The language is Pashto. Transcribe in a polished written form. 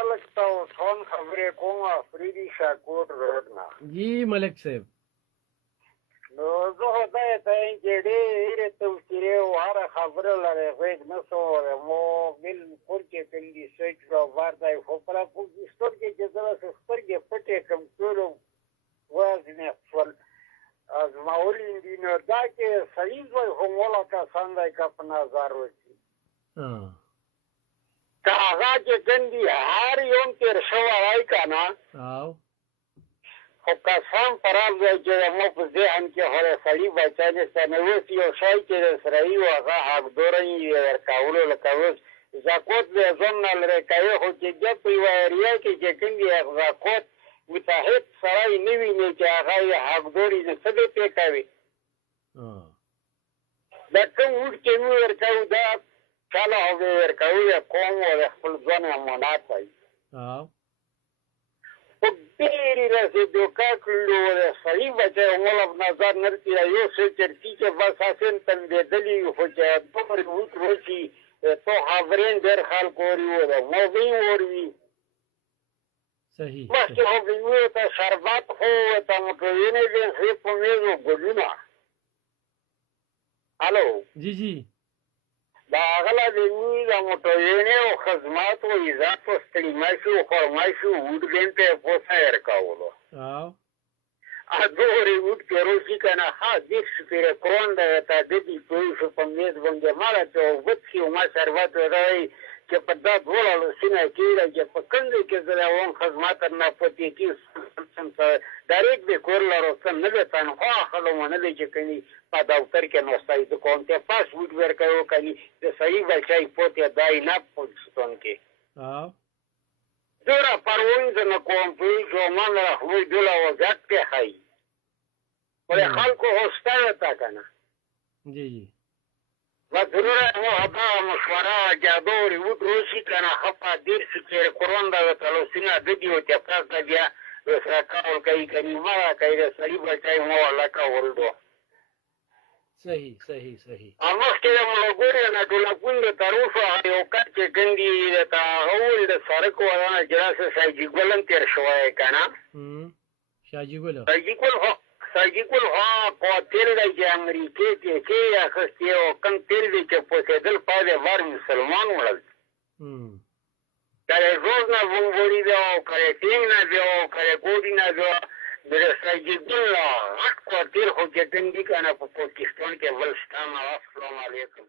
ملک ته اوسان خبرې کوم افریدي شاکور روډ نه. جی ملک صاحب. نو زه خو دا ته وایم چې ډېرې توصیې او هره خبره لرې غېږ نه شو مو بالکل چې کندي سوچ را وارده خو پر سترګې چې زه سترګې پټې کړم ټولو وازنې خپل ازماوري دي نو دا چې صحیح وای خو مولا کسان دی که په نظر وشي که هغه چې کندي هر یوم تېر شوی وای که نه خو کسان پراز دی چې مو په ذهن کې خو د سړي بچی نشته نو اوس یو شی چې د اسرایي و هغه حقدوره یې ورکولو لکه اوس زاکوت د ځان نه لرې کوي خو چې جب په یوه ایریا کې چې کوم دي زاکوت متحد سړی نه ویني چې هغه یې حقدور یې څه دی پې کوي دا کوم وډ چې موږ ورکوو دا چاله هغې ورکوو د قوم او د خپل ځان امانت وایي خو ډېرې راسې دوکه کړلو د سړي بچی مولا په نظر نه رسي یو څه چرتي چې بس حسین تندېدلي خو چې دومره وټ راشي تو خبرین ډېر خلکو وري د موبین وري صحیح مخکې موبین ته شربت خو ته مټوینې دې خې په میزو ګلونه الو جی جی دا هغه د موږ د مټوینې او خدمات او عزت او ستړماشي او خرماشي وډ ګنټه په سیر کاولو دورې وډ کې روشي که نه ها دېرش پېره کرون دی ته د دې پوه شو په میز باندې ماله چې اوبه څښي او ما شربت ورکوئ چې په دا دواړه لاسونه کېږده چې په کوم ځای کې زه د اوم خدمت نه پاتې کېږي ډایرکټ د کور لرو څه نه دی تنخوا اخلم نه دی چې کني په دفتر کې ناستئ د کوم ته پاس وډ ورکوي کني د صحیح بچی پوتې دای نه پوستون کې دوره پروین زه نه کوم پوهېږو ما نه خدای ډوله وضعیت کې ښایي خو د خلکو هوسته وته که نه جی جی ضروره مو دا مشوره وه چې دورې وډ روشي که نه ښه په دېرش پېرې کرون ده ورته لاسونه د دي او چې پس ده بیا سره کول کوي که نیمه ده کوي د سړي بچی مو هلکه ولډو صحیح صحیح صحیح مخکې د ملګرو نه ډولکون د تر اوسه یو کس چې کوم دي درته هغه وویل د سړک ودانه چې داسې سایجي ګل هم تېر شوی که نه شاجي ګل سایجي ګل خو قاتل دی چې امریکې کې یې اخیستې او کوم تېر دی چې پوسېدل پاتې بار مسلمان وړل که د زوز نه بمبړي دی او که د ټینګ نه دی او که د ګوډي نه دی د سایجي ګل غټ قاتل خو چې کوم دي که نه په پاکستان کې بل شته نه السلام علیکم